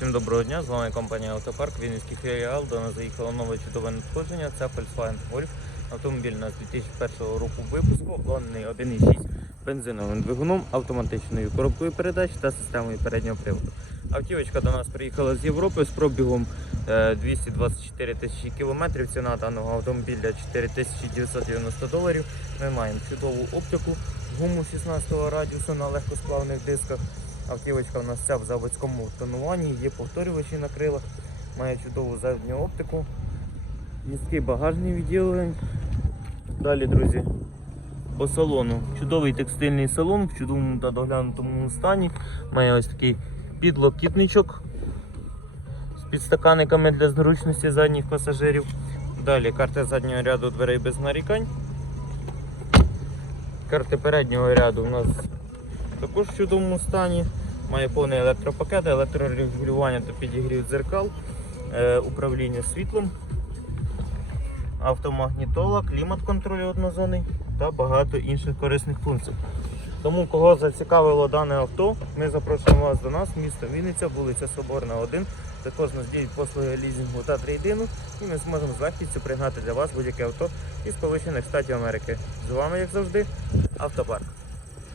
Всім доброго дня, з вами компанія Автопарк, Вінницький філіал. До нас заїхало нове чудове надходження. Це Volkswagen Golf. Автомобіль у нас 2001 року випуску, обладнаний 1.6 бензиновим двигуном, автоматичною коробкою передач та системою переднього приводу. Автівочка до нас приїхала з Європи з пробігом е, 224 тисячі кілометрів. Ціна даного автомобіля 4990 доларів. Ми маємо чудову оптику, гуму 16 радіусу на легкосплавних дисках. Автівочка у нас вся в заводському тонуванні, є повторювачі на крилах, має чудову задню оптику, міський багажний відділень. Далі, друзі, по салону. Чудовий текстильний салон в чудовому та доглянутому стані. Має ось такий підлокітничок з підстаканниками для зручності задніх пасажирів. Далі карта заднього ряду дверей без нарікань. Карти переднього ряду у нас також в чудовому стані. Має повний електропакет, електрорегулювання та підігрів дзеркал, е, управління світлом, автомагнітола, клімат-контроль однозонний та багато інших корисних функцій. Тому, кого зацікавило дане авто, ми запрошуємо вас до нас, місто Вінниця, вулиця Соборна, 1. Також нас діють послуги лізінгу та трейдину, і ми зможемо з легкістю пригнати для вас будь-яке авто із Сполучених Штатів Америки. З вами, як завжди, Автопарк.